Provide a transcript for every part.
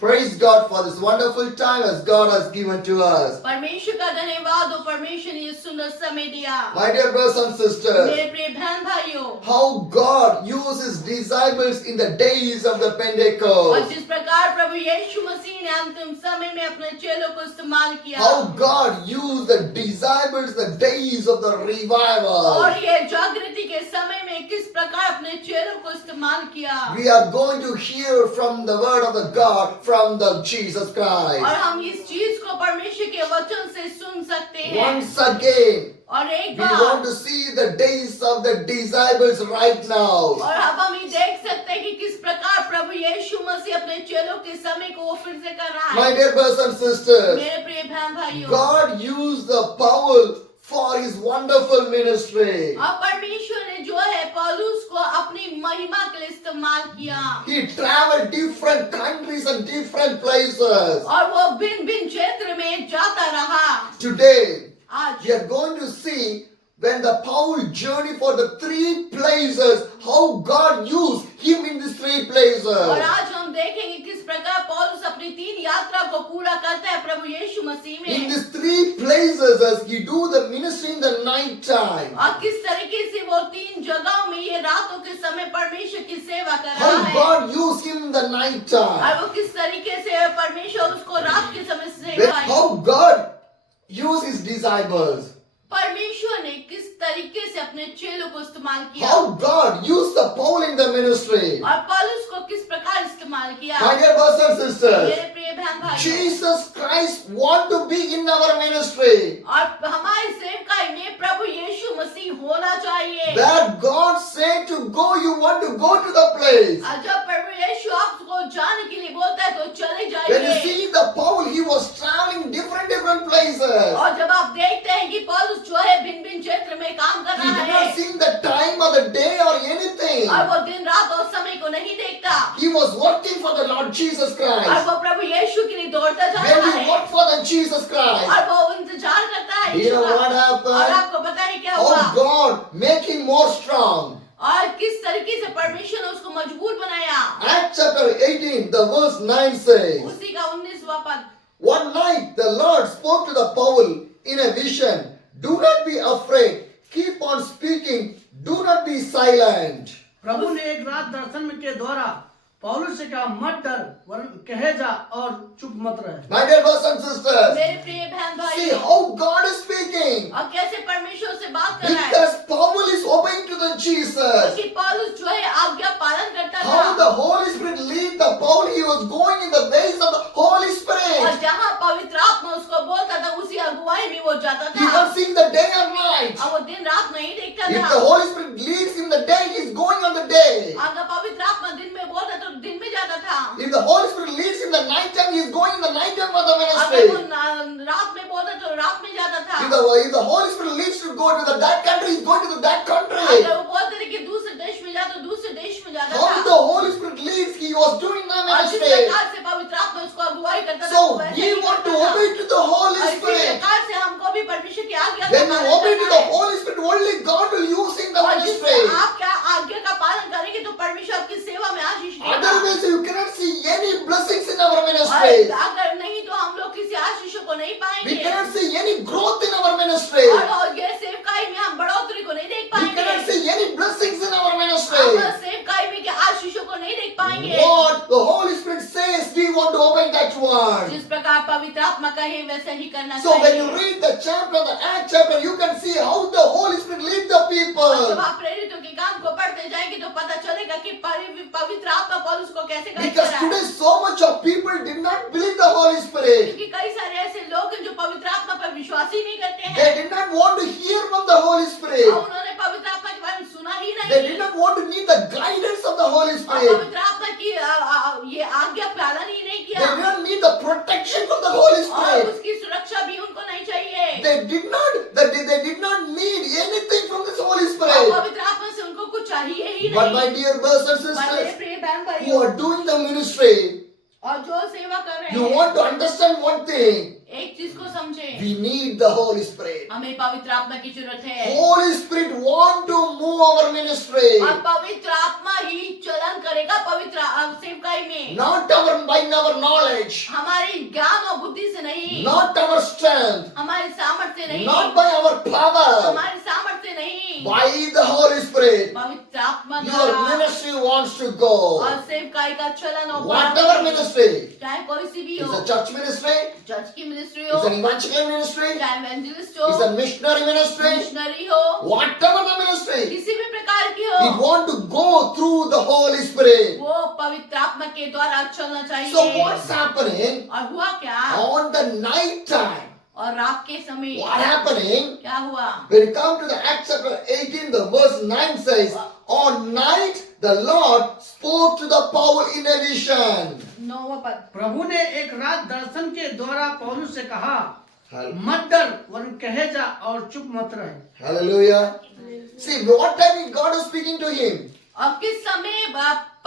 Praise God for this wonderful time as God has given to us. परमेश्वर का धन्यवाद हो, परमेश्वर ने ये सुंदर समय दिया। My dear brothers and sisters, मेरे प्रिय बहन भाइयों, how God uses disciples in the days of the और Pentecost. जिस प्रकार प्रभु यीशु मसीह ने अंतिम समय में अपने चेलों को इस्तेमाल किया, How God used the disciples the days of the revival. और ये जागृति के समय में किस प्रकार अपने चेलों को इस्तेमाल किया। We are going to hear from the word of the God, from the Jesus और Christ. हम इस चीज को परमेश्वर के वचन से सुन सकते हैं। Once again, और एक we want bar to see the days of the disciples right now. और अब हम ये देख सकते हैं कि किस प्रकार प्रभु यीशु मसीह अपने चेलों के समय को वो फिर से कर रहा My है। dear brothers and sisters, मेरे प्रिय बहन भाइयों, God used the Paul for his wonderful ministry. अब परमेश्वर ने जो है पौलुस को अपनी महिमा के लिए इस्तेमाल किया, He traveled different countries and different places. और वो भिन्न भिन्न क्षेत्र में जाता रहा। Today, आज we are going to see when the Paul journeyed for the 3 places, how God used him in these 3 और places. आज हम देखेंगे किस प्रकार पौलुस अपनी 3 यात्रा को पूरा करता है प्रभु यीशु मसीह In में, these 3 places, as he do the ministry in the night time, और किस तरीके से वो 3 जगहों में ये रातों के समय परमेश्वर की सेवा कर how रहा है, God used him in the night time, और वो किस तरीके से परमेश्वर उसको रात के समय सेवा आई। how God used his disciples, परमेश्वर ने किस तरीके से अपने चेलों को इस्तेमाल किया, how God used the Paul in the ministry. और पौलुस को किस प्रकार इस्तेमाल किया। My dear brothers and sisters, मेरे प्रिय बहन भाइयों, Jesus Christ want to be in our ministry. और हमारी सेवकाई में प्रभु यीशु मसीह होना चाहिए। Where God said to go, you want to go to the place. और जब प्रभु यीशु आपको जाने के लिए बोलता है तो चले When you जाइए। see the Paul, he was traveling different places. और जब आप देखते हैं कि पौलुस जो है भिन्न भिन्न क्षेत्र में काम कर He रहा did है, not see the time or the day or anything. और वो दिन रात और समय को नहीं देखता, He was working for the Lord Jesus और Christ. वो प्रभु यीशु के लिए दौड़ता जा When रहा he है, worked for the Jesus Christ, और वो इंतजार करता है you यीशु know का। what happened? और आपको पता है क्या हुआ, Oh God, make him more strong. और किस तरीके से परमेश्वर ने उसको मजबूत बनाया। Acts chapter 18, the verse 9 says, उसी का 19वां पद, one night the Lord spoke to the Paul in a vision. Do not be afraid. Keep on speaking. Do not be silent. प्रभु ने एक रात दर्शन के द्वारा पौलुस से कहा, मत डर वरन कहे जा और चुप मत रहे। My dear brothers and sisters, मेरे प्रिय बहन see भाइयों, how God is speaking. और कैसे परमेश्वर से बात कर रहा है, Because Paul is obeying to the Jesus. क्योंकि पौलुस जो है आज्ञा पालन करता How था, the Holy Spirit lead the Paul, he was going in the ways of the Holy और Spirit. जहाँ पवित्र आत्मा उसको बोलता था उसी अगुवाई में वो जाता He था, not seeing the day or night. और वो दिन रात नहीं देखता If था। the Holy Spirit leads in the day, he is going on the day. अगर पवित्र आत्मा दिन में बोलता तो दिन में जाता था, If the Holy Spirit leads in the night time, he is going in the night time for the अगर वो ministry. रात में बोलता तो रात में जाता था, If the Holy Spirit leads to go to that country, he is going to that country. अगर वो बोलते थे कि दूसरे देश में जा तो दूसरे देश में जाता How the था, Holy Spirit leads, he was doing the और जिस ministry. प्रकार से पवित्र आत्मा उसको अगुवाई करता था, So वो वैसे we ही want to करता था। obey to the Holy और इसी Spirit. प्रकार से हमको भी परमेश्वर की आज्ञा का When you पालन obey to करना the है। Holy Spirit, only God will use in the और जिससे ministry. आप क्या आज्ञा का पालन करेंगे तो परमेश्वर आपकी सेवा में आशीष देगा। Otherwise, you cannot see any blessings in our और ministry. अगर नहीं तो हम लोग किसी आशीषों को नहीं We पाएंगे, cannot see any growth in our ministry. और ये सेवकाई में हम बढ़ोतरी को नहीं देख We पाएंगे, cannot see any blessings in our हम ministry. सेवकाई में के आशीषों को नहीं देख पाएंगे। What the Holy Spirit says, we want to obey that one. जिस प्रकार पवित्र आत्मा कहे वैसे ही करना So when you चाहिए। read the chapter, the Acts chapter, you can see how the Holy Spirit lead the और जब people. आप प्रेरितों के काम को पढ़ते जाएंगे तो पता चलेगा कि पवित्र आत्मा पौलुस को कैसे गाइड कर Because रहा है। today so much of people did not believe the Holy Spirit. क्योंकि कई सारे ऐसे लोग हैं जो पवित्र आत्मा पर विश्वास ही नहीं करते हैं, They did not want to hear from the Holy और Spirit. उन्होंने पवित्र आत्मा के बारे में सुना ही They did नहीं, not want to need the guidance of the Holy और Spirit. पवित्र आत्मा की ये आज्ञा पालन ही नहीं They किया, did not need the protection from the Holy और Spirit. उसकी सुरक्षा भी उनको नहीं चाहिए, They did not need anything from this Holy और Spirit. पवित्र आत्मा से उनको कुछ चाहिए ही But my नहीं। dear brothers and पर मेरे sisters प्रिय बहन who भाइयों, are doing the ministry, और जो सेवा कर रहे you हैं, want to understand one thing. एक चीज को समझे, We need the Holy Spirit. हमें पवित्र आत्मा की जरूरत है, Holy Spirit want to move our ministry. और पवित्र आत्मा ही चलन करेगा पवित्र सेवकाई में, Not by our knowledge. नहीं, not our strength, हमारे सामर्थ्य नहीं, not by our power, हमारे सामर्थ्य नहीं, by the Holy Spirit. पवित्र आत्मा Your द्वारा ministry wants to go. और सेवकाई का चलन और Whatever बढ़ावा, ministry, चाहे कोई सी भी it's हो, a church ministry, चर्च की मिनिस्ट्री it's हो, an evangelical ministry, चाहे evangelist it's हो, a missionary ministry, मिशनरी हो, whatever the ministry, किसी भी प्रकार की it हो, want to go through the Holy Spirit. वो पवित्र आत्मा के द्वारा चलना So चाहिए। what's happening और हुआ क्या? on the night time? और रात के समय What happening? क्या हुआ? When you come to the Acts chapter 18, the verse 9 says, on night the Lord spoke to the Paul in a vision. 9वां पद, प्रभु ने एक रात दर्शन के द्वारा पौलुस से कहा, Hall- मत डर वरन कहे जा और चुप मत रहे। Hallelujah. See, what time God is speaking to him? और किस समय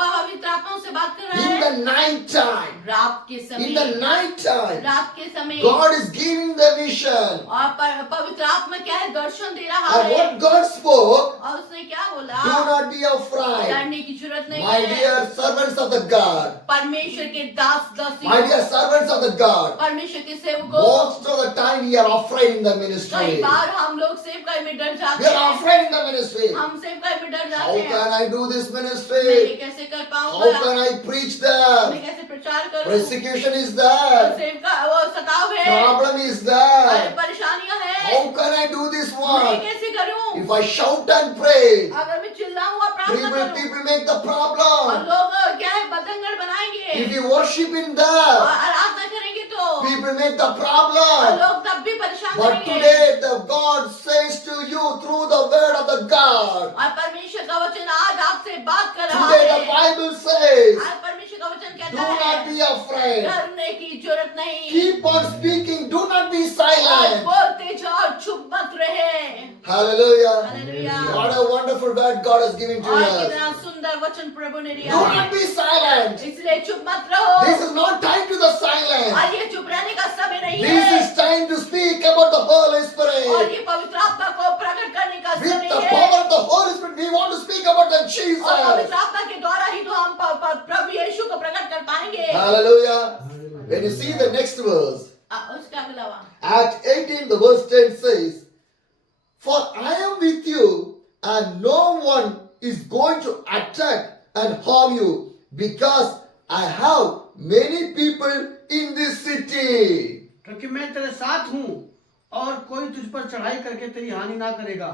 पवित्र आत्मा से बात कर रहा In है? the night time. रात के In the समय, night time. रात के समय। God is giving the vision. और पवित्र आत्मा क्या है? दर्शन दे रहा And है। what God spoke, और उसने क्या बोला? do not be afraid. डरने की जरूरत नहीं My है। dear servants of the God. परमेश्वर के दास दासी, My dear servants of the God. परमेश्वर के सेवकों, Most of the time we are afraid in the कई ministry. बार हम लोग सेवकाई में डर We जाते are हैं। afraid in the ministry. हम सेवकाई में डर How जाते हैं। can I do this मैं ये ministry? कैसे कर How पाऊंगा? can I preach मैं there? कैसे प्रचार करूं? Persecution is और there. सेवका वो सताव है, Problem is और there. परेशानियां हैं। How can I do this मैं one? कैसे करूं? If I shout and pray, अगर मैं चिल्लाऊं और प्रार्थना करूं, people make the और problem. लोग क्या है बतंगड़ बनाएंगे, If you worship in और there, आराधना करेंगे तो people make the और problem. लोग तब भी परेशान But करेंगे। today the God says to you through the word of the God. और परमेश्वर का वचन आज आपसे बात कर रहा Today the है। Bible says, आज परमेश्वर का वचन do कहता not है, be afraid. डरने की जरूरत नहीं, Keep on speaking. Do not be और silent. बोलते जाओ, चुप मत रहे। Hallelujah. Hallelujah. What a wonderful word God has given to और us. कितना सुंदर वचन प्रभु ने दिया Do है। not be silent. इसलिए चुप मत रहो। This is not time to the silence. और ये चुप रहने का समय नहीं This है, is time to speak about the Holy और Spirit. ये पवित्र आत्मा को प्रकट करने का With समय the है। power of the Holy Spirit, we want to speak about the और Jesus. पवित्र आत्मा के द्वारा ही तो हम प्रभु यीशु को प्रकट कर पाएंगे। Hallelujah. When you see the next verse, उसका अगला Acts 18, the verse 10 says, for I am with you, and no one is going to attack and harm you, because I have many people in this city. क्योंकि मैं तेरे साथ हूँ और कोई तुझ पर चढ़ाई करके तेरी हानि ना करेगा,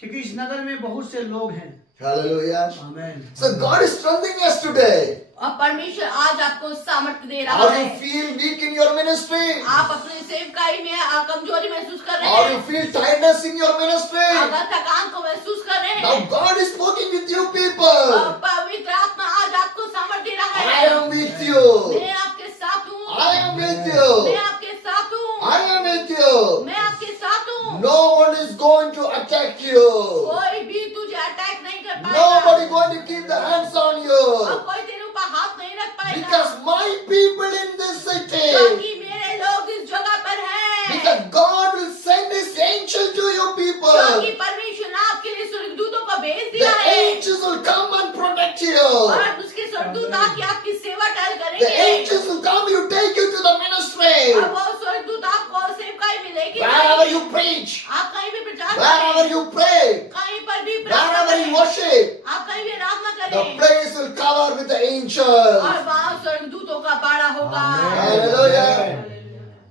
क्योंकि इस नगर में बहुत से लोग हैं। Hallelujah. आमेन। So God is strengthening us today. और परमेश्वर आज आपको सामर्थ्य दे रहा Or है। you feel weak in your ministry, आप अपने सेवकाई में कमजोरी महसूस कर रहे or you हैं, feel tiredness in your ministry. अगर थकान को महसूस कर रहे Now हैं, God is working with you और people. पवित्र आत्मा आज आपको सामर्थ्य दे रहा I है। am with you. मैं आपके साथ हूँ, I am with मैं you. आपके साथ हूँ, I am with you. मैं आपके साथ हूँ। No one is going to attack you. कोई भी तुझे अटैक नहीं कर पाएगा, Nobody going to keep the hands on और you. कोई तेरे ऊपर हाथ नहीं रख पाएगा, Because my people in this city, क्योंकि मेरे लोग इस जगह पर हैं। because God will send His angel to you people. क्योंकि परमेश्वर ने आपके लिए स्वर्गदूतों को भेज The दिया है, angels will come and protect you. और उसके स्वर्गदूत आके आपकी सेवा टहल The करेंगे। angels will come, you take you to the ministry. और वो स्वर्गदूत आपको सेवकाई में लेके Wherever जाएंगे। you preach, आप कहीं भी प्रचार wherever करें, you pray, कहीं पर भी प्रार्थना wherever you करें, worship, आप कहीं भी आराधना the करें, place will cover with the angels. और वहाँ स्वर्गदूतों का बाड़ा होगा। Hallelujah.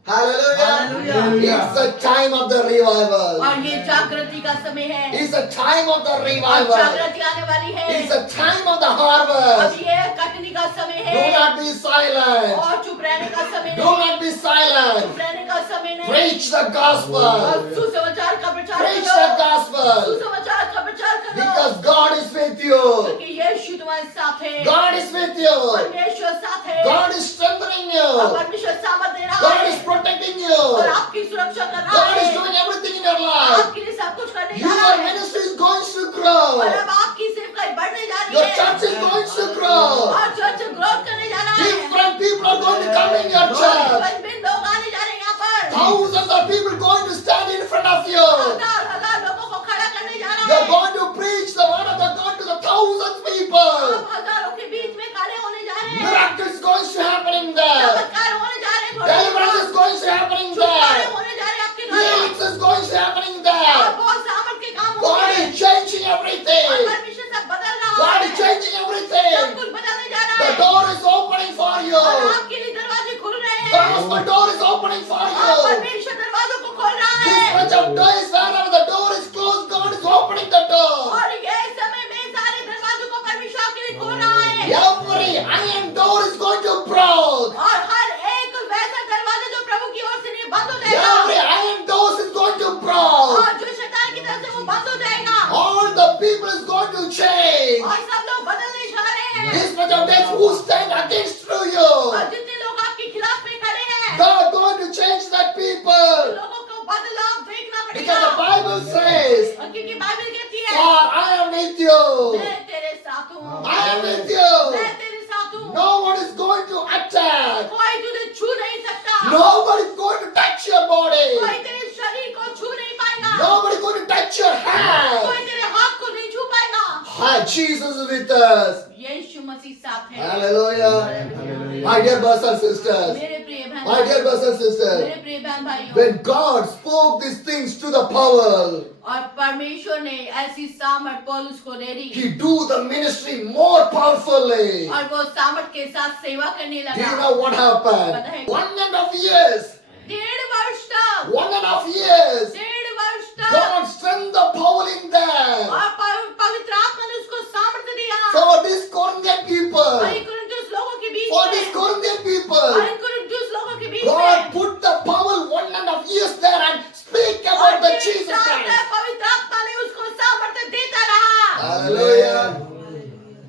Hallelujah. Hallelujah. It's a time of the revival. और ये जागृति का समय है, It's a time of the और revival. जागृति आने वाली It's है। a time of the अब harvest. ये कटनी का समय Do है, not be silent. और चुप रहने का समय Do नहीं, not be silent. चुप रहने का समय नहीं। Preach the और gospel. सुसमाचार का प्रचार Preach करो, the gospel. सुसमाचार का प्रचार करो, Because God is with you. क्योंकि यीशु तुम्हारे साथ है, God is with you. परमेश्वर साथ है, God is strengthening और you. परमेश्वर सामर्थ दे रहा God है, is protecting और you. आपकी सुरक्षा कर रहा God is है, doing everything in your life. आपके लिए सब कुछ करने जा रहा Your है, ministry is going to और grow. अब आपकी सेवकाई बढ़ने जा रही Your है, church is going to grow. और चर्च ग्रोथ करने जा रहा है, Different people are going to come in your church. भिन्न लोग आने जा रहे हैं यहाँ पर, Thousands of people going to stand in front of you. हजार लोगों को खड़ा करने जा रहा You're है, going to preach the word of the God to the thousands people. आप हजारों के बीच में खड़े होने जा रहे हैं, Miracles going to happening there. चमत्कार होने के लिए दरवाजे खुल रहे The हैं। gospel door is opening for और you. परमेश्वर दरवाजों को खोल रहा This है। much of days wherever the door is closed, God is opening the door. और ये समय में सारे दरवाजों को परमेश्वर आपके लिए खोल रहा है। Every iron door is going to break. और हर एक वैसा दरवाजा जो प्रभु की ओर से नहीं बंद हो जाएगा। Every iron door is going to break. और जो शैतान की तरफ से वो बंद हो जाएगा। All the people is going to change. और सब लोग बदलने जा रहे हैं। This much of days who stand against you. और जितने लोग आपके खिलाफ में खड़े हैं, God going to change that people. लोगों को बदलाव देखना Because the पड़ेगा। Bible says, और क्योंकि बाइबल कहती है, for I am with you. मैं तेरे साथ हूँ। I am with you. मैं तेरे साथ हूँ। No one is going to attack. कोई तुझे छू नहीं सकता। Nobody is going to touch your body. कोई तेरे शरीर को छू नहीं पाएगा। Nobody is going to touch your hand. कोई तेरे हाथ को नहीं छू पाएगा। Ah, Jesus is with us. यीशु मसीह साथ है। Hallelujah. My dear brothers and sisters. मेरे प्रिय बहन My dear brothers and मेरे sisters. प्रिय बहन भाइयों, When God spoke these things to the Paul, और परमेश्वर ने ऐसी सामर्थ पौलुस को दे दी he do the ministry more powerfully. और वो सामर्थ के साथ सेवा करने Do you लगा। know what happened? 1.5 years. 1.5 वर्ष तक 1.5 years. 1.5 वर्ष तक God sent the Paul in there. और पवित्र आत्मा ने उसको सामर्थ्य दिया। For these Corinthian और people. इन कुरिन्थियों लोगों के बीच For में, these Corinthian और people. इन कुरिन्थियों लोगों के बीच God में put the Paul 1.5 years there and speak about the Jesus Christ. पवित्र आत्मा ने उसको सामर्थ्य देता रहा। Hallelujah.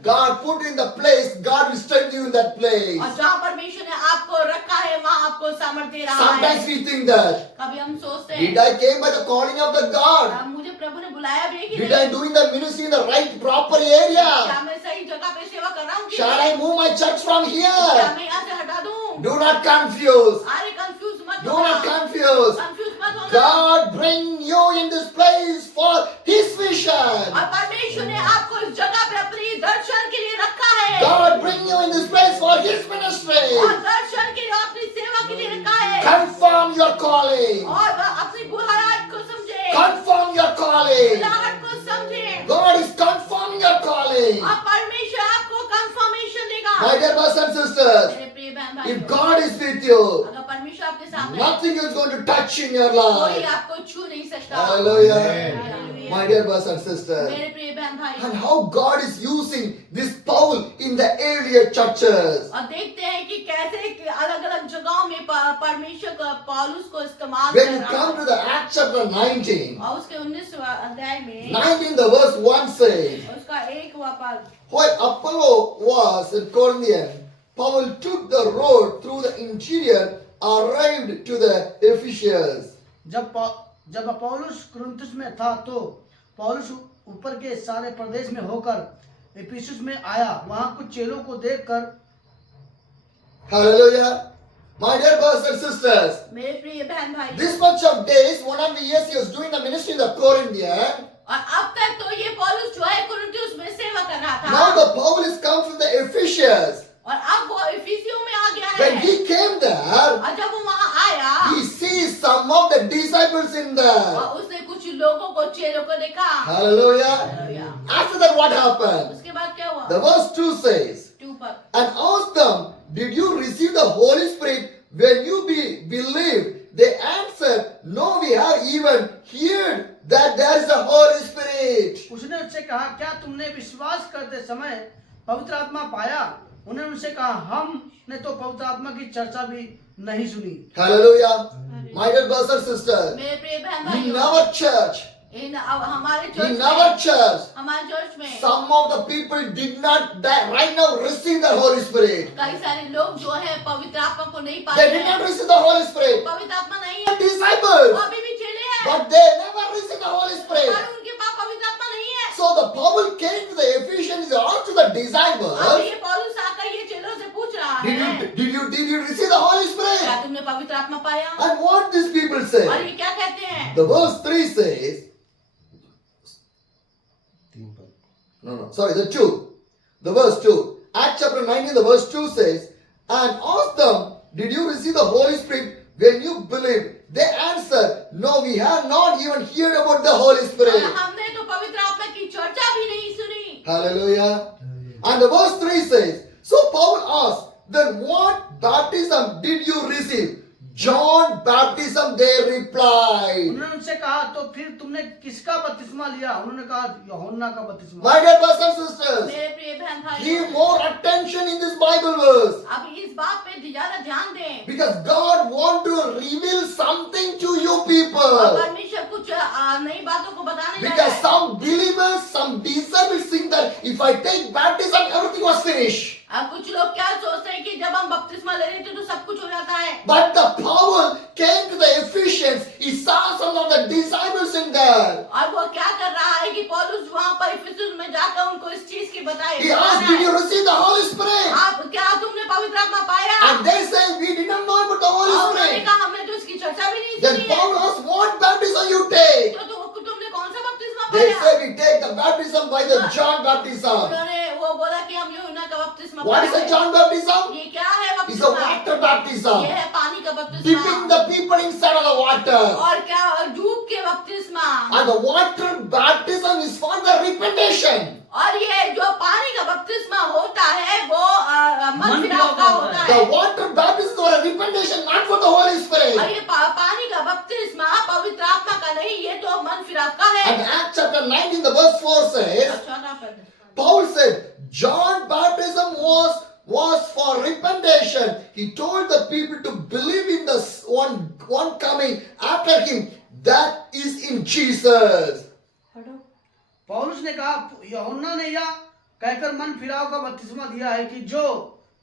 God put in the place, God will strengthen you in that place. और जहाँ परमेश्वर ने आपको रखा है वहाँ आपको सामर्थ्य दे रहा Sometimes है। we think that, कभी हम सोचते did हैं, I came by the calling of the God? मुझे प्रभु ने बुलाया भी है कि Did I नहीं? doing the ministry in the right proper area? क्या मैं सही जगह पे सेवा कर रहा हूँ कि Shall नहीं? I move my church from क्या here? मैं यहाँ से हटा दूँ? Do not confuse. अरे कंफ्यूज मत Do not होना। confuse. कंफ्यूज मत होना। God bring you in this place for His vision. और परमेश्वर ने आपको इस जगह पे अपनी दर्शन के लिए रखा है। God bring you in this place for His ministry. और दर्शन के लिए अपनी सेवा के लिए रखा है। Confirm your calling. और अपनी बुलाहट को समझे। Confirm your calling. बुलाहट को समझे। God is confirming your calling. और परमेश्वर आपको कंफर्मेशन देगा। My dear brothers and sisters, मेरे प्रिय बहन if भाइयों, God is with you, अगर परमेश्वर आपके साथ है, nothing is going to touch in your कोई life. आपको छू नहीं सकता। Hallelujah. Hallelujah. My dear brothers and sisters. मेरे प्रिय बहन भाइयों, And how God is using this Paul in the earlier churches. और देखते हैं कि कैसे अलग अलग जगहों में परमेश्वर को पौलुस को इस्तेमाल When कर you रहा come to है। the Acts chapter 19, और उसके 19वें अध्याय में 19 the verse 1 says, उसका 1वां पद, while Apollo was in Corinthian, Paul took the road through the interior, arrived to the Ephesus. जब पौलुस कुरिन्थुस में था तो पौलुस ऊपर के सारे प्रदेश में होकर इफिसुस में आया। वहां कुछ चेलों को देखकर, Hallelujah. My dear brothers and sisters, मेरे प्रिय बहन भाई, this much of days, 1.5 years he was doing the ministry in the Corinthian. और अब तक तो ये पौलुस जो है कुरिन्थियों में सेवा कर रहा था। Now the Paul is come from the Ephesus. और अब वो इफिसियों में आ गया When है। he came there, और जब वो वहाँ आया, he sees some of the disciples in there. और उसने कुछ लोगों को, चेलों को देखा। Hallelujah. Hallelujah. After that, what happened? उसके बाद क्या हुआ? The verse 2 says, 2 पर, and asked them, did you receive the Holy Spirit when you believed? They answered, no, we have even heard that there is a Holy Spirit. उसने उससे कहा, क्या तुमने विश्वास करते समय पवित्र आत्मा पाया? उन्होंने उनसे कहा, हमने तो पवित्र आत्मा की चर्चा भी नहीं सुनी। Hallelujah. My dear brothers and sisters, मेरे प्रिय बहन in भाइयों, our church, हमारे in चर्च our में, church, हमारे चर्च में some of the people did not right now receive the Holy Spirit. कई सारे लोग जो है पवित्र आत्मा को नहीं पा They रहे did not हैं। receive the Holy Spirit. पवित्र आत्मा नहीं They है, are disciples, वो अभी भी चेले हैं, but they never received the Holy Spirit. और उनके पास पवित्र आत्मा नहीं है। So the Paul came to the Ephesians, also the अब disciples. ये पौलुस आकर ये चेलों से पूछ रहा है, Did you receive the Holy क्या Spirit? तुमने पवित्र आत्मा पाया? And what these people और say? ये क्या कहते हैं? The verse 3 says, sorry, the 2. The verse 2. Acts chapter 19, the verse 2 says, and asked them, did you receive the Holy Spirit when you believed? They answered, no, we have not even heard about the Holy और Spirit. हमने तो पवित्र आत्मा की चर्चा भी नहीं सुनी। Hallelujah. And the verse 3 says, so Paul asked, then what baptism did you receive? John baptism, they replied. उन्होंने उनसे कहा तो फिर तुमने किसका बपतिस्मा लिया? उन्होंने कहा यूहन्ना का बपतिस्मा। My dear brothers and sisters, मेरे प्रिय बहन भाई, give more attention in this Bible verse. अब इस बात पे ज्यादा ध्यान दें। Because God want to reveal something to you और people. परमेश्वर कुछ नई बातों को बताने जा Because रहा है। some believers, some disciples think that if I take baptism, everything was finished. अब कुछ लोग क्या सोचते हैं कि जब हम बपतिस्मा ले लेते हैं तो सब कुछ हो जाता है। But the Paul came to the Ephesians. He saw some of the disciples in there. और वो क्या कर रहा है कि पौलुस वहाँ पर इफिसुस में जाकर उनको इस चीज की He asked, did you receive the Holy Spirit? आप क्या तुमने पवित्र आत्मा पाया? And they said, we did not know about the Holy और उन्होंने Spirit. कहा हमने तो इसकी चर्चा भी नहीं Then सुनी है। Paul asked, what baptism you take? तो तुमने कौन सा बपतिस्मा They पाया? said, we take the baptism by the John baptism. उन्होंने वो बोला कि हम यूहन्ना का बपतिस्मा What is पाया the है। John baptism? ये क्या है It's a बपतिस्मा? water baptism. ये है पानी का Dipping बपतिस्मा। the people inside of the water. और क्या डूब के बपतिस्मा। And the water baptism is for the repentation. और ये जो पानी का बपतिस्मा होता है वो मन फिराव का होता The है। water baptism is for a repentation, not for the Holy और Spirit. ये पानी का बपतिस्मा पवित्र आत्मा का नहीं, ये तो मन फिराव का And है। Acts chapter 19, the verse 4 says, चौथा पद। Paul said, John baptism was for repentation. He told the people to believe in the one coming after him, that is in Jesus. पौलुस ने कहा यूहन्ना ने यह कहकर मन फिराव का बपतिस्मा दिया है कि जो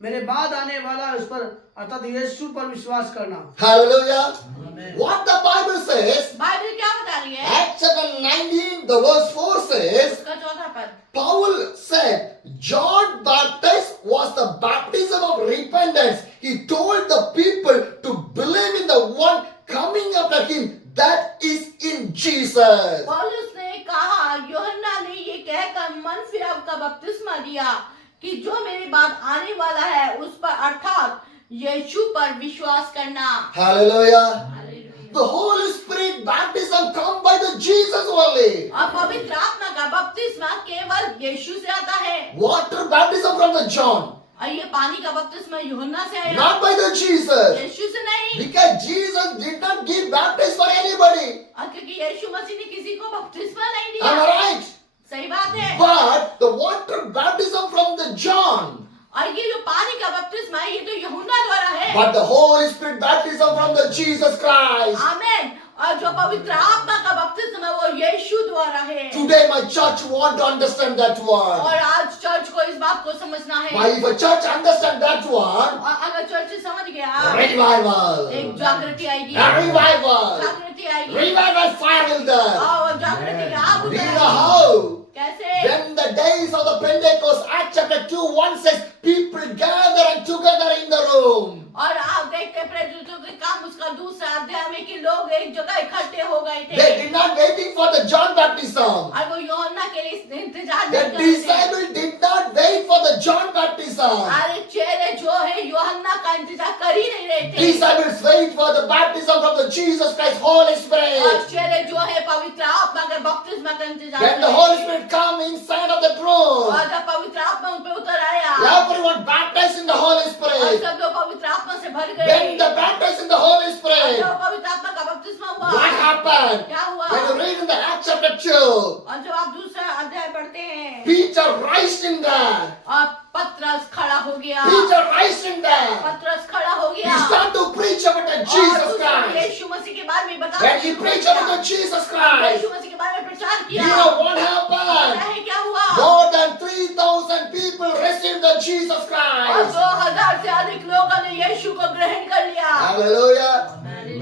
मेरे बाद आने वाला है उस पर अर्थात यीशु पर विश्वास करना। Hallelujah. Amen. What the Bible says, Bible क्या बता रही है? Acts chapter 19, the verse 4 says, उसका चौथा पद। Paul said, John baptized was the baptism of repentance. He told the people to believe in the one coming after him, that is in Jesus. पौलुस ने कहा यूहन्ना ने ये कहकर मन फिराव का बपतिस्मा दिया कि जो मेरे बाद आने वाला है उस पर अर्थात यीशु पर विश्वास करना। Hallelujah. Hallelujah. The Holy Spirit baptism come by the Jesus only. और पवित्र आत्मा का बपतिस्मा केवल यीशु से आता है। Water baptism from the John, और ये पानी का बपतिस्मा यूहन्ना से आया, not by the Jesus. यीशु से नहीं। Because Jesus did not give baptism for anybody. और क्योंकि यीशु मसीह ने किसी को बपतिस्मा नहीं Am I दिया। right? सही बात है। But the water baptism from the John, और ये जो पानी का बपतिस्मा है ये तो यूहन्ना द्वारा है। but the Holy Spirit baptism from the Jesus Christ. आमेन। और जो पवित्र आत्मा का बपतिस्मा है वो यीशु द्वारा है। Today my church want to understand that one. और आज चर्च को इस बात को समझना है। Why, if a church understand that one, और अगर चर्च समझ गया revival, एक जागृति आएगी। a revival, जागृति आएगी। revival fire will there. और जागृति की आग Do you know उठेगी। how? कैसे? When the days of the Pentecost, Acts chapter 2, 1 says, people gather and together in the room. और आप देखते हैं प्रेरितों के काम उसका दूसरा अध्याय में कि लोग एक जगह इकट्ठे हो गए थे। They did not waiting for the John baptism. और वो यूहन्ना के लिए इंतजार The नहीं कर रहे थे। disciples did not wait for the John baptism. अरे चेले जो है यूहन्ना का इंतजार कर ही नहीं रहे थे। Disciples wait for the baptism from the Jesus Christ Holy और Spirit. चेले जो है पवित्र आत्मा के बपतिस्मा का इंतजार When the कर Holy रहे थे। Spirit come inside of the throne, और जब पवित्र आत्मा उन पे उतर आया everyone baptized in the Holy और Spirit. सब लोग पवित्र आत्मा से भर गए। When the baptized in the Holy और Spirit, जब पवित्र आत्मा का बपतिस्मा हुआ what happened? क्या हुआ? When you read in the Acts chapter 2, और जब आप दूसरा अध्याय पढ़ते हैं Peter rised in there. और पतरस खड़ा हो गया। Peter rised in there. पतरस खड़ा हो He गया started to preach about the और Jesus उसने Christ. यीशु मसीह के बारे में बताना When he शुरू preached किया। about the Jesus Christ, यीशु मसीह के बारे में प्रचार you किया। know what पता happened? है क्या हुआ? More than 3,000 people received the Jesus और Christ. 2000 से अधिक लोगों ने यीशु को ग्रहण कर लिया। Hallelujah.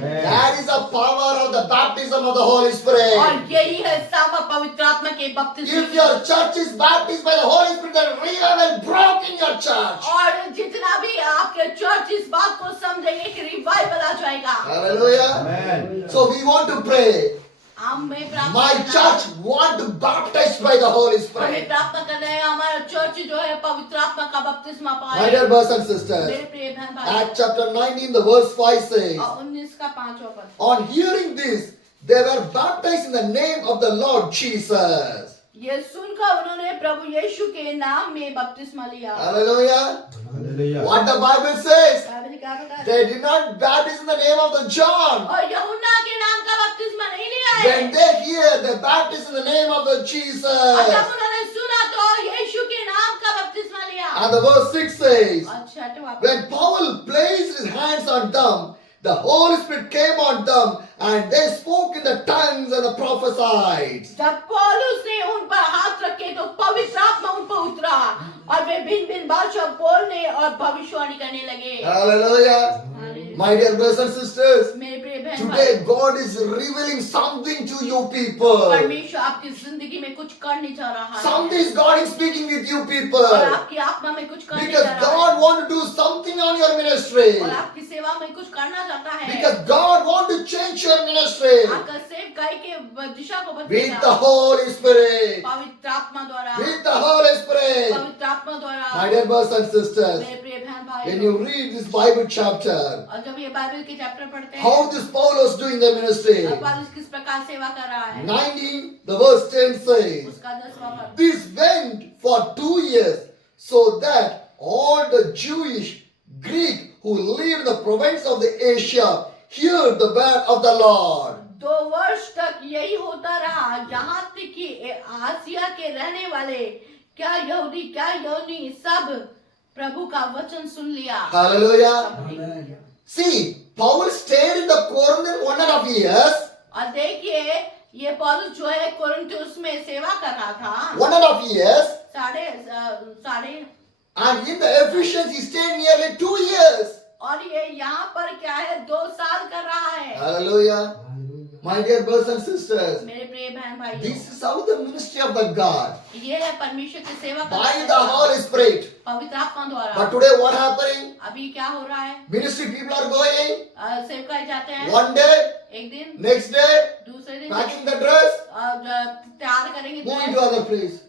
That is the power of the baptism of the Holy Spirit. और यही है सामा पवित्र आत्मा के बपतिस्मे If की। your church is baptized by the Holy Spirit, then revival broke in your church. और जितना भी आपके चर्च इस बात को समझेंगे कि रिवाइवल आ जाएगा। Hallelujah. So we want to pray. हमें प्रार्थना My करना है। church want to baptize by the Holy हमें Spirit. प्रार्थना करना है हमारा चर्च जो है पवित्र आत्मा का बपतिस्मा My पाए। dear brothers and मेरे sisters, प्रिय बहन भाई Acts chapter 19, the verse 5 says, और 19 का 5वां पद। on hearing this, they were baptized in the name of the Lord Jesus. ये सुनकर उन्होंने प्रभु यीशु के नाम में बपतिस्मा लिया। Hallelujah. Hallelujah. What the Bible says, Bible क्या बता They did not baptize in the name of the John. और यूहन्ना के नाम का बपतिस्मा नहीं लिया है। When they hear, they baptize in the name of the और Jesus. जब उन्होंने सुना तो यीशु के नाम का बपतिस्मा लिया। And the verse 6 says, और छठवां when Paul placed his hands on them, the Holy Spirit came on them, and they spoke in the tongues and the prophesied. जब पौलुस ने उन पर हाथ रखे तो पवित्र आत्मा उन पर उतरा और वे भिन्न भिन्न भाषा बोलने और भविष्यवाणी करने लगे। Hallelujah. My dear brothers and sisters, मेरे प्रिय बहन today भाई, God is revealing something to you people. परमेश्वर आपकी जिंदगी में कुछ करने जा रहा है। Something is God is speaking with you और people. आपकी आत्मा में कुछ करने Because जा रहा है। God wants to do something on your ministry. और आपकी सेवा में कुछ करना चाहता है। Because God wants to change your ministry आपका सेवकाई के दिशा को with बदलेगा। the Holy Spirit. पवित्र आत्मा द्वारा, With the Holy Spirit. पवित्र आत्मा द्वारा। My dear brothers and sisters, मेरे प्रिय बहन when भाई, you read this Bible chapter, और जब ये बाइबल के चैप्टर पढ़ते हैं, how this Paul was doing the ministry. और पौलुस किस प्रकार सेवा कर रहा है, 19, the verse 10 says, उसका 10वां पद। this went for 2 years, so that all the Jewish, Greek who lived in the province of the Asia heard the word of the Lord. 2 वर्ष तक यही होता रहा, यहाँ तक कि आसिया के रहने वाले क्या यहूदी क्या यूनानी सब प्रभु का वचन सुन लिया। Hallelujah. See, Paul stayed in the Corinth 1.5 years. और देखिए ये पौलुस जो है कोरिन्थुस में सेवा कर रहा था 1.5 years. साढ़े And in the Ephesians he stayed nearly 2 years. और ये यहाँ पर क्या है 2 साल कर रहा है। Hallelujah. My dear brothers and sisters, मेरे प्रिय बहन भाई, this is how the ministry of the God. ये है परमेश्वर की सेवा By करना the Holy Spirit. पवित्र आत्मा द्वारा। But today what happening? अभी क्या हो रहा है, Ministry people are going. सेवकाई जाते हैं, One day, एक दिन, next day, दूसरे दिन packing the dress, तैयार करेंगे moving to other place.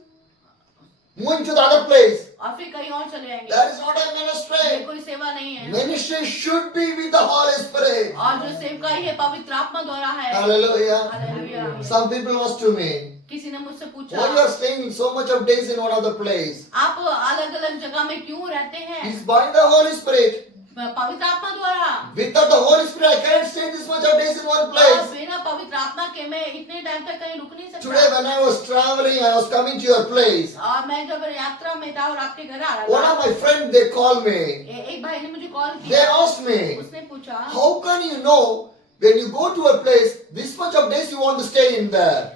Moving to the other place. और फिर कहीं और चले जाएंगे। That is not a ये ministry. कोई सेवा नहीं है। Ministry should be with the Holy Spirit. और जो सेवकाई है पवित्र आत्मा द्वारा है। Hallelujah. Hallelujah. Some people asked to me, किसी ने मुझसे पूछा, why you are staying so much of days in one other place? आप अलग अलग जगह में क्यों रहते हैं? It's by the Holy Spirit. पवित्र आत्मा द्वारा। Without the Holy Spirit, I can't stay this much of days in one place. बिना पवित्र आत्मा के मैं इतने टाइम तक कहीं रुक नहीं Today सकता। when I was traveling, I was coming to your place. और मैं जब यात्रा में था और आपके घर आ One रहा of था, my friends, they called me. एक भाई ने मुझे कॉल They किया। asked me, उसने पूछा, how can you know when you go to a place, this much of days you want to stay in there?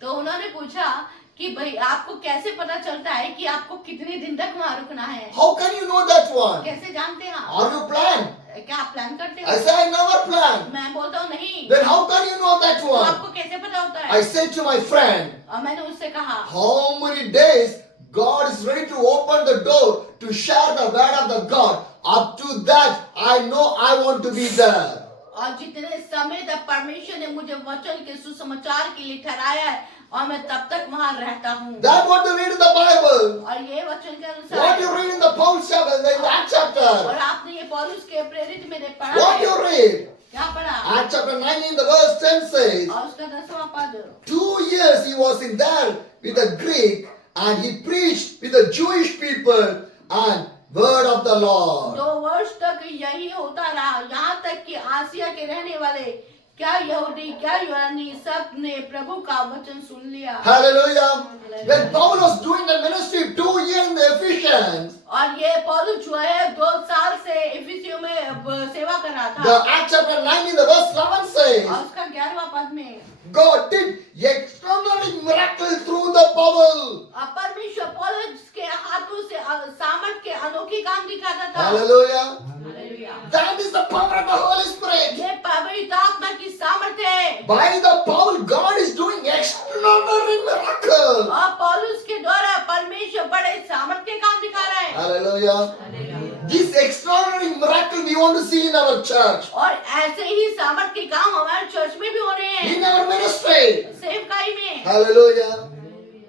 तो उन्होंने पूछा कि भाई आपको कैसे पता चलता है कि आपको कितने दिन तक वहाँ रुकना है? How can you know that one? कैसे जानते हैं आप? Are you plan? क्या आप प्लान करते I हो? say I never plan. मैं बोलता हूँ नहीं। Then how can you know that तो one? आपको कैसे पता होता I है? said to my friend, और मैंने उससे कहा, how many days God is ready to open the door to share the word of the God. Up to that, I know I want to be there. और जितने समय तक परमेश्वर ने मुझे वचन के सुसमाचार के लिए ठहराया है और मैं तब तक वहाँ रहता हूँ। That's what you read in the Bible. और ये वचन के अनुसार What you read in the Paul chapter, in that chapter. और आपने ये पौलुस के प्रेरित में पढ़ा What है। you read? क्या पढ़ा? Acts chapter 19, the verse 10 says, और उसका 10वां पद, 2 years he was in there with the Greek and he preached with the Jewish people and word of the Lord. 2 वर्ष तक यही होता रहा, यहाँ तक कि आसिया के रहने वाले क्या यहूदी क्या यूनानी सब ने प्रभु का वचन सुन लिया। Hallelujah. When Paul was doing the ministry 2 years in the Ephesians, और ये पौलुस जो है 2 साल से इफिसियों में सेवा कर रहा the था। Acts chapter 19, the verse 11 says, और उसका 11वां पद में God did extraordinary miracle through the Paul. परमेश्वर पौलुस के हाथों से सामर्थ के अनोखे काम दिखाता था। Hallelujah. Hallelujah. That is the power of the Holy Spirit. ये पवित्र आत्मा की सामर्थ है। By the Paul, God is doing extraordinary miracle. और पौलुस के द्वारा परमेश्वर बड़े सामर्थ के काम दिखा रहा है। Hallelujah. Hallelujah. This extraordinary miracle we want to see in our church, और ऐसे ही सामर्थ के काम हमारे चर्च में भी हो रहे हैं, in our ministry. सेवकाई में। Hallelujah.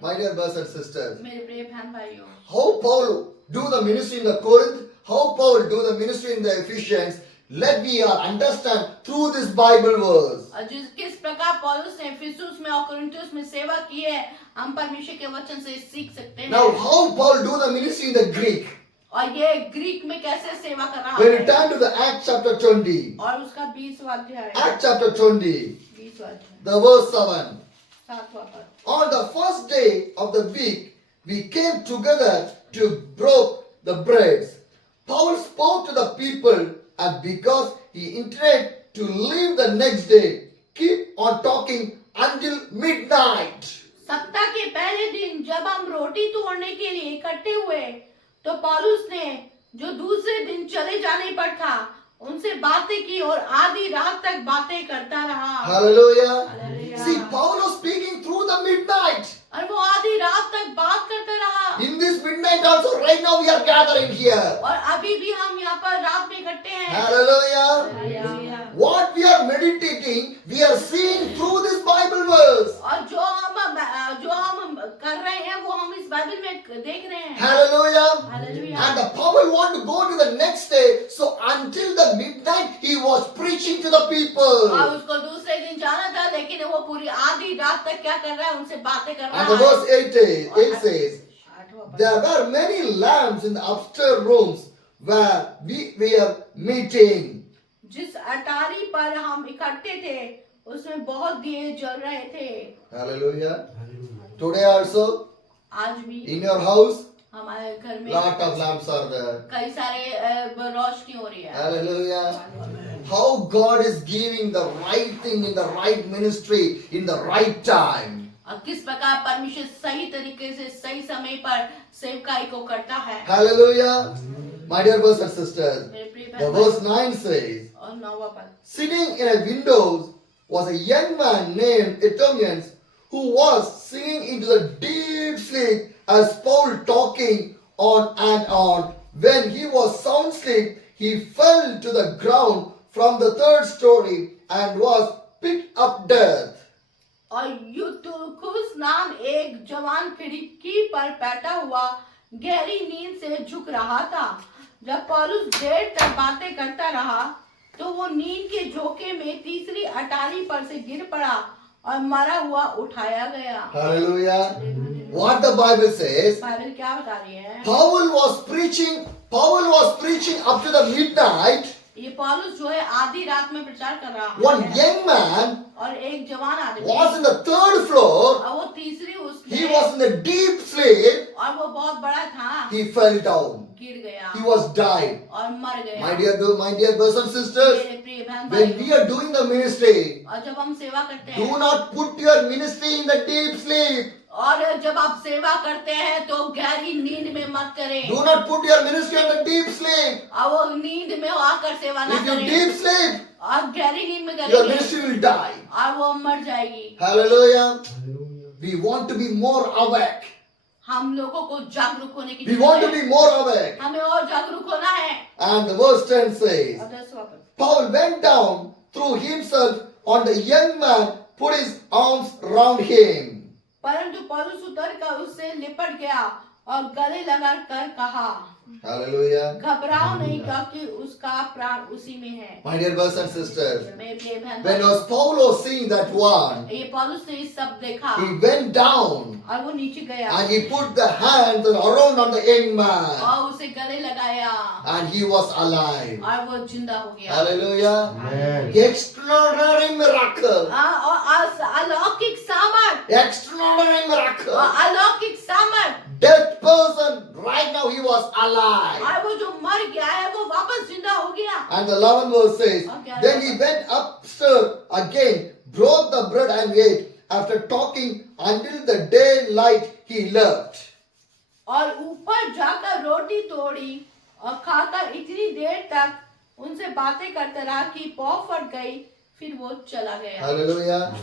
My dear brothers and sisters, मेरे प्रिय बहन भाइयों, how Paul do the ministry in the Corinth, how Paul do the ministry in the Ephesians, let me understand through this Bible verse. और किस प्रकार पौलुस ने इफिसुस में और कोरिन्थुस में सेवा की है, हम परमेश्वर के वचन से सीख सकते हैं। Now how Paul do the ministry in the Greek? और ये ग्रीक में कैसे सेवा कर रहा When you है। turn to the Acts chapter 20, और उसका 20वां अध्याय, Acts chapter 20, 20वां अध्याय, the verse 7. 7वां पद। On the first day of the week, we came together to broke the breads. Paul spoke to the people, and because he intended to leave the next day, keep on talking until midnight. सप्ताह के पहले दिन जब हम रोटी तोड़ने के लिए इकट्ठे हुए, तो पौलुस ने जो दूसरे दिन चले जाने पर था उनसे बातें की और आधी रात तक बातें करता रहा। Hallelujah. Hallelujah. See, Paul was speaking through the midnight. और वो आधी रात तक बात करता रहा। In this midnight also, right now we are gathering here. और अभी भी हम यहाँ पर रात में इकट्ठे हैं। Hallelujah. Hallelujah. What we are meditating, we are seeing through this Bible verse. और जो हम कर रहे हैं वो हम इस बाइबल में देख रहे हैं। Hallelujah. Hallelujah. And the Paul want to go to the next day, so until the midnight he was preaching to the people. और उसको दूसरे दिन जाना था, लेकिन वो पूरी आधी रात तक क्या कर रहा है, उनसे बातें कर रहा And the verse है। 8 says, there were many lamps in the upstairs rooms where we were meeting. जिस अटारी पर हम इकट्ठे थे उसमें बहुत दिए जल रहे थे। Hallelujah. Today also, आज भी in your house, हमारे घर में lot of lamps are there. कई सारे रोशनी हो रही है। Hallelujah. How God is giving the right thing in the right ministry in the right time. और किस प्रकार परमेश्वर सही तरीके से सही समय पर सेवकाई को करता है। Hallelujah. My dear brothers and sisters, मेरे प्रिय the बहन verse 9 says, और 9वां पद, sitting in a window was a young man named Etemenes who was sinking into the deep sleep as Paul talking on and on. When he was sound asleep, he fell to the ground from the third story and was picked up dead. और यूतुखुस नाम एक जवान खिड़की पर बैठा हुआ गहरी नींद से झुक रहा था। जब पौलुस देर तक बातें करता रहा तो वो नींद के झोंके में तीसरी अटारी पर से गिर पड़ा और मरा हुआ उठाया गया। Hallelujah. What the Bible says, Bible क्या बता रही है? Paul was preaching up to the midnight. ये पौलुस जो है आधी रात में प्रचार कर रहा One है young man और एक जवान आदमी was in the third floor. और वो तीसरी He उसमें was in the deep sleep. और वो बहुत बड़ा था, He fell down. गिर गया He was died. और मर गया। My dear brothers and sisters, मेरे प्रिय बहन when भाइयों, we are doing the ministry, और जब हम सेवा करते do हैं not put your ministry in the deep sleep. और जब आप सेवा करते हैं तो गहरी नींद में मत करें। Do not put your ministry in the deep sleep. और वो नींद में आकर सेवा ना If you करें deep sleep, और गहरी नींद में your करेंगे ministry will die. और वो मर जाएगी। Hallelujah. We want to be more awake. हम लोगों को जागरूक होने की We want to जरूरत be है। more awake. हमें और जागरूक होना है। And the verse 10 says, और 10वां पद, Paul went down, threw himself on the young man, put his arms round him. परंतु पौलुस उतर कर उससे लिपट गया और गले लगा कर कहा, Hallelujah. घबराओ नहीं क्योंकि उसका प्राण उसी में है। My dear brothers and sisters, मेरे प्रिय बहन when भाइयों, was Paul seeing that one, ये पौलुस ने सब देखा he went down और वो नीचे गया and he put the hands around on the young man और उसे गले लगाया and he was alive. और वो जिंदा हो गया। Hallelujah. Amen. Extraordinary miracle. और अलौकिक सामर्थ Extraordinary miracle. और अलौकिक सामर्थ, Dead person, right now he was alive. और वो जो मर गया है वो वापस जिंदा हो गया। And the 11th verse says, then he went upstairs again, broke the bread and ate. After talking until the daylight, he left. और ऊपर जाकर रोटी तोड़ी और खाकर इतनी देर तक उनसे बातें करते रहा कि पौ फट गई, फिर वो चला गया। Hallelujah.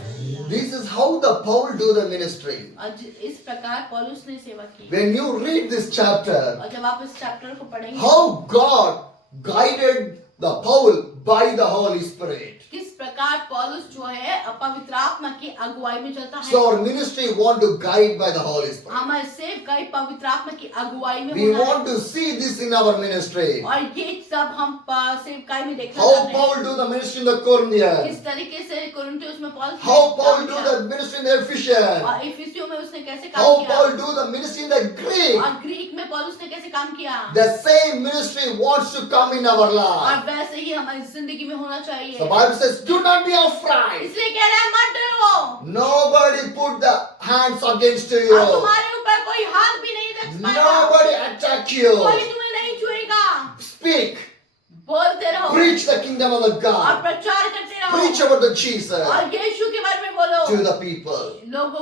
This is how the Paul do the ministry. और इस प्रकार पौलुस ने सेवा की। When you read this chapter, और जब आप इस चैप्टर को पढ़ेंगे how God guided the Paul by the Holy Spirit. किस प्रकार पौलुस जो है पवित्र आत्मा की अगुवाई में चलता है। So our ministry want to guide by the Holy Spirit. हमारे सेवकाई पवित्र आत्मा की अगुवाई में We होना want है। to see this in our ministry. और ये सब हम सेवकाई में देखना How चाहते हैं। Paul do the ministry in the Corinthians. किस तरीके से कुरिन्थियों में पौलुस ने How Paul काम do किया। the ministry in the Ephesians. और इफिसियों में उसने कैसे काम How किया। Paul do the ministry in the Greek. और ग्रीक में पौलुस ने कैसे काम किया The same ministry wants to come in our और life. वैसे ही हमारी जिंदगी में होना The चाहिए। Bible says, do not be afraid. इसलिए कह रहा है मत डरो, Nobody put the hands against और you. तुम्हारे ऊपर कोई हाथ भी नहीं रख पाएगा, Nobody attack you. कोई तुम्हें नहीं छुएगा। Speak. बोलते रहो Preach the kingdom of the और God. प्रचार करते रहो Preach about the Jesus और यीशु के बारे में बोलो to the people. लोगों